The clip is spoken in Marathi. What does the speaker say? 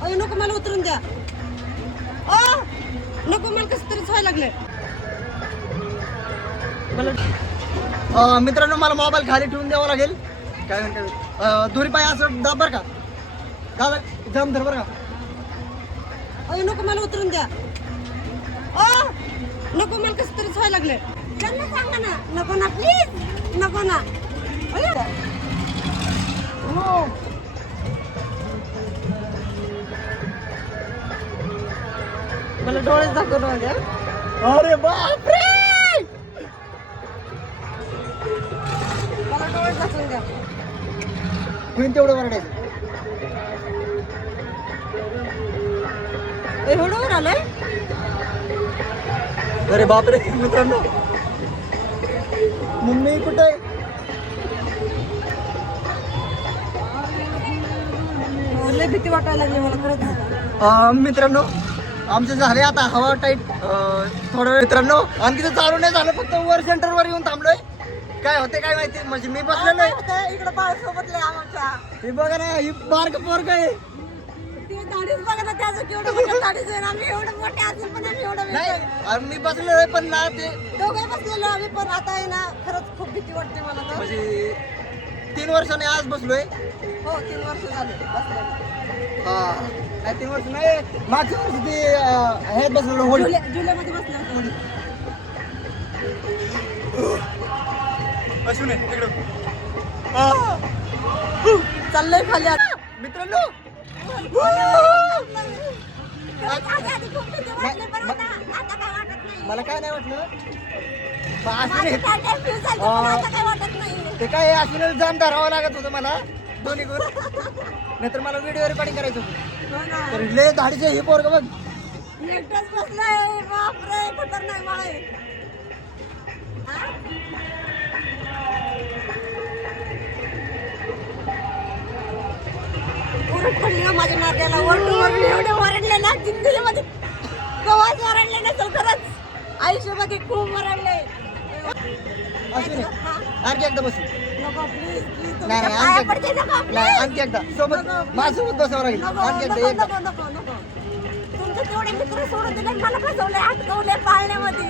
अहो नको मला उतरून द्या. नको मला कसं तरीच व्हायला लागले. मित्रांनो मला मोबाईल खाली ठेवून द्यावा लागेल. काय म्हणतात दोरी पाय असं दाब बरं का दादा जम धर बरं का. अहो नको मला उतरून द्या. नको मला कसं तरीच व्हायला लागले. त्यांना सांगा ना नको ना प्लीज नको ना. मला डोळेच दाखवून द्या. अरे बापरे मला डोळेच दाखवून द्या. होईन तेवढं वरडायचं. एवढं आलंय. अरे बापरे मित्रांनो मम्मी कुठे आहे? लय भीती वाटायला लागली मला खरंच. मित्रांनो आमचे झाले आता हवा टाईट थोडं मित्रांनो आणि तिथं चालू नाही झालं फक्त वर सेंटरवर येऊन थांबलोय. काय होते काय माहिती म्हणजे मी बसलेलो आहे इकडे बाळ सोबत लय आमच्या. हे बघा ना ही बारक पोरग आहे. ते दाढीच बघा ना त्याचं केवढं मोठं दाढीच आहे. आम्ही एवढं मोठे असून पण आम्ही एवढं नाही आणि मी बसलेलो आहे पण ना ते दोघे बसलेलो आम्ही पण आता आहे ना खरंच खूप भीती वाटते मला तर. म्हणजे 3 वर्षाने आज बसलोय. हो 3 वर्ष झाले बसलेलो. हा नाही 3 वर्ष नाही मागच्या वर्षी ते हे बसलेलो होळी जुलैमध्ये बसलो होतो. असू नये तिकडं चाललंय खाली आता. मित्रांनो मला काय नाही वाटलं ते काय असं जाम धरावं लागत होतं मला दोन्ही नाहीतर मला व्हिडिओ रेकॉर्डिंग करायचं होतं. तर लय धाडीचे हे पोरग बघ एकटाच बसलाय. बापरे खतरनाक माळ आहे. ओरड पडली ना माझ्या नात्याला. ओरडून एवढे ओरडले ना जिंदगीमध्ये कवाच ओरडले नसेल खरंच. आयुष्यामध्ये खूप ओरडले. असू नये आणखी एकदा बसू. नको प्लीज प्लीज नाही नाही आणखी एकदा सोबत माझ्यासोबत बसावं लागेल. आणखी एकदा नको नको नको. तुमचे तेवढे मित्र सोडून दिले मला फसवले अटकवले पाळण्यामध्ये.